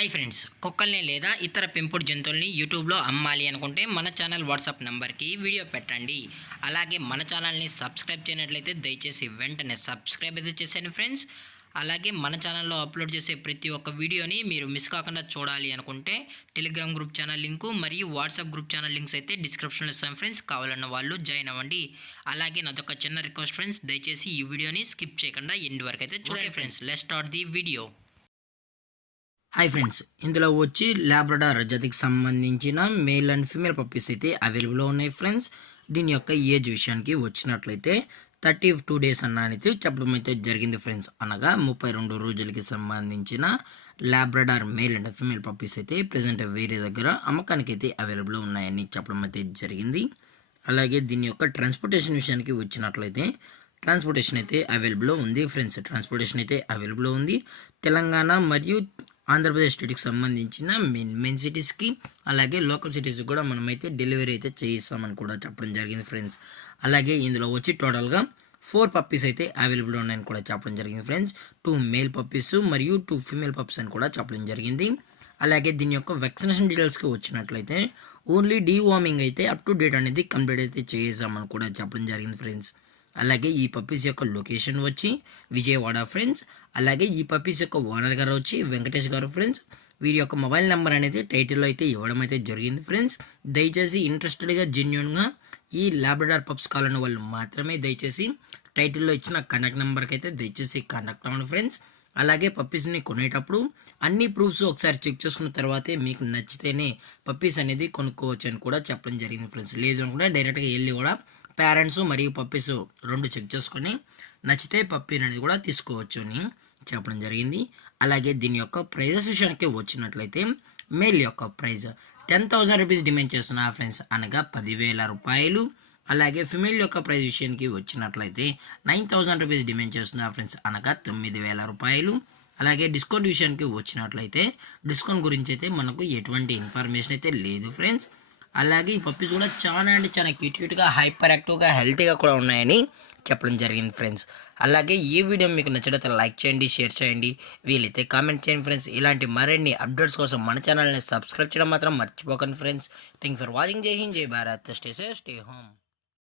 Hi friends, కుక్కల్ని లేదా ఇతర పెంపుడు జంతువుల్ని యూట్యూబ్లో అమ్మాలి అనుకుంటే మన ఛానల్ వాట్సాప్ నెంబర్కి వీడియో పెట్టండి. అలాగే మన ఛానల్ని సబ్స్క్రైబ్ చేయనట్లయితే దయచేసి వెంటనే సబ్స్క్రైబ్ అయితే చేసేయండి ఫ్రెండ్స్. అలాగే మన ఛానల్లో అప్లోడ్ చేసే ప్రతి ఒక్క వీడియోని మీరు మిస్ కాకుండా చూడాలి అనుకుంటే టెలిగ్రామ్ గ్రూప్ ఛానల్ లింకు మరియు వాట్సాప్ గ్రూప్ ఛానల్ లింక్స్ అయితే డిస్క్రిప్షన్లో ఇస్తాం ఫ్రెండ్స్. కావాలన్న వాళ్ళు జాయిన్ అవ్వండి. అలాగే నాదొక చిన్న రిక్వెస్ట్ ఫ్రెండ్స్, దయచేసి ఈ వీడియోని స్కిప్ చేయకుండా ఎండ్ వరకు అయితే చూడండి friends. Let's start the video. Hi friends, ఇందులో వచ్చి లాబ్రడార్ జాతికి సంబంధించిన మేల్ అండ్ ఫీమేల్ పప్పీస్ అయితే అవైలబుల్లో ఉన్నాయి ఫ్రెండ్స్. దీని యొక్క ఏజ్ విషయానికి వచ్చినట్లయితే 32 డేస్ అనేది చెప్పడం అయితే జరిగింది ఫ్రెండ్స్. అనగా 32 రోజులకి సంబంధించిన Labrador male and female puppies అయితే ప్రజెంట్ వేరే దగ్గర అమ్మకానికి అయితే అవైలబుల్లో ఉన్నాయని చెప్పడం అయితే జరిగింది. అలాగే దీని యొక్క ట్రాన్స్పోర్టేషన్ విషయానికి వచ్చినట్లయితే ట్రాన్స్పోర్టేషన్ అయితే అవైలబుల్లో ఉంది ఫ్రెండ్స్. ట్రాన్స్పోర్టేషన్ అయితే అవైలబుల్లో ఉంది. తెలంగాణ మరియు ఆంధ్రప్రదేశ్ స్టేట్కి సంబంధించిన మెయిన్ సిటీస్కి అలాగే లోకల్ సిటీస్కి కూడా మనమైతే డెలివరీ అయితే చేయిస్తామని కూడా చెప్పడం జరిగింది ఫ్రెండ్స్. అలాగే ఇందులో వచ్చి టోటల్గా 4 పప్పీస్ అయితే అవైలబుల్ ఉన్నాయని కూడా చెప్పడం జరిగింది ఫ్రెండ్స్. 2 మేల్ పప్పీస్ మరియు 2 ఫీమేల్ పప్పీస్ అని కూడా చెప్పడం జరిగింది. అలాగే దీని యొక్క వ్యాక్సినేషన్ డీటెయిల్స్కి వచ్చినట్లయితే ఓన్లీ డీవార్మింగ్ అయితే అప్ టు డేట్ అనేది కంప్లీట్ అయితే చేసామని కూడా చెప్పడం జరిగింది ఫ్రెండ్స్. అలాగే ఈ పప్పీస్ యొక్క లొకేషన్ వచ్చి విజయవాడ ఫ్రెండ్స్. అలాగే ఈ పప్పీస్ యొక్క ఓనర్ గారు వచ్చి వెంకటేష్ గారు ఫ్రెండ్స్. వీరి యొక్క మొబైల్ నెంబర్ అనేది టైటిల్లో అయితే ఇవ్వడం అయితే జరిగింది ఫ్రెండ్స్. దయచేసి ఇంట్రెస్టెడ్గా జెన్యున్గా ఈ లాబ్రడార్ పప్స్ కావాలన్న వాళ్ళు మాత్రమే దయచేసి టైటిల్లో ఇచ్చిన కాంటాక్ట్ నెంబర్కి అయితే దయచేసి కాంటాక్ట్ అవ్వండి ఫ్రెండ్స్. అలాగే పప్పీస్ని కొనేటప్పుడు అన్ని ప్రూఫ్స్ ఒకసారి చెక్ చేసుకున్న తర్వాతే మీకు నచ్చితేనే పప్పీస్ అనేది కొనుక్కోవచ్చు అని కూడా చెప్పడం జరిగింది ఫ్రెండ్స్. లేదు అనుకుంటే డైరెక్ట్గా వెళ్ళి కూడా పేరెంట్స్ మరియు పప్పీస్ 2 చెక్ చేసుకొని నచ్చితే పప్పీ అనేది కూడా తీసుకోవచ్చు అని చెప్పడం జరిగింది. అలాగే దీని యొక్క ప్రైజెస్ విషయానికి వచ్చినట్లయితే మేల్ యొక్క ప్రైజ్ 10,000 రూపీస్ డిమాండ్ చేస్తున్నారు ఫ్రెండ్స్, అనగా 10,000 రూపాయలు. అలాగే ఫిమేల్ యొక్క ప్రైజ్ విషయానికి వచ్చినట్లయితే 9,000 రూపీస్ డిమాండ్ చేస్తున్నారు ఫ్రెండ్స్, అనగా 9,000 రూపాయలు. అలాగే డిస్కౌంట్ విషయానికి వచ్చినట్లయితే డిస్కౌంట్ గురించి అయితే మనకు ఎటువంటి ఇన్ఫర్మేషన్ అయితే లేదు ఫ్రెండ్స్. అలాగే ఈ పప్పీస్ కూడా చాలా అంటే చాలా క్యూట్గా హైపర్ యాక్టివ్గా హెల్తీగా కూడా ఉన్నాయని చెప్పడం జరిగింది ఫ్రెండ్స్. అలాగే ఈ వీడియో మీకు నచ్చినట్లయితే లైక్ చేయండి, షేర్ చేయండి, వీలైతే కామెంట్ చేయండి ఫ్రెండ్స్. ఇలాంటి మరిన్ని అప్డేట్స్ కోసం మన ఛానల్ని సబ్స్క్రైబ్ చేయడం మాత్రం మర్చిపోకండి ఫ్రెండ్స్. Thank for watching. జై హింద్, జై Bharat, stay safe, stay home.